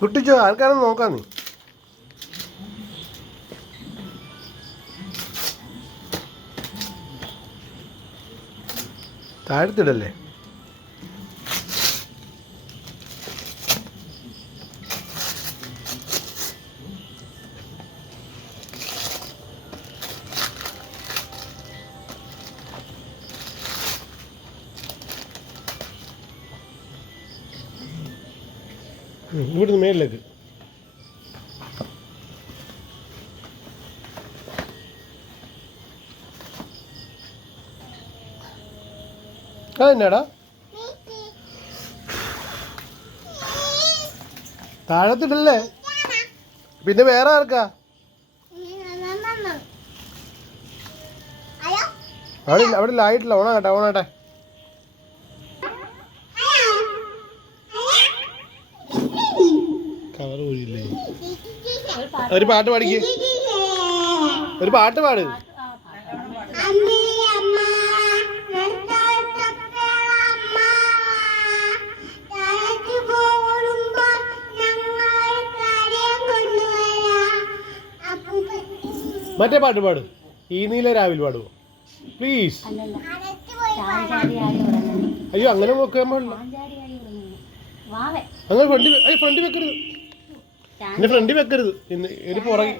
കുട്ടിച്ചോ ആർക്കാണെന്ന് നോക്കാം നീ. താഴ്ത്തിടല്ലേ. ഇവിടുന്ന് മേളിലേക്ക്. അതെന്നാടാ താഴത്തിടല്ലേ. പിന്നെ വേറെ ആർക്കാ? അവിടെ ലൈറ്റില്ല. ഓണാകട്ടെ ഓണാട്ടെ. കവർ പോയില്ലേ? ഒരു പാട്ട് പാടിക്ക്. ഒരു പാട്ട് പാട്. മറ്റേ പാട്ട് പാട്. ഈ നീല രാവിലെ പാടുവോ പ്ലീസ്? അയ്യോ അങ്ങനെ നോക്കാൻ പാടില്ല. അങ്ങനെ ഫ്രണ്ട് വെക്കരുത്. പിന്നെ ഫ്രണ്ട് വെക്കരുത്. ഒരു പുറകെ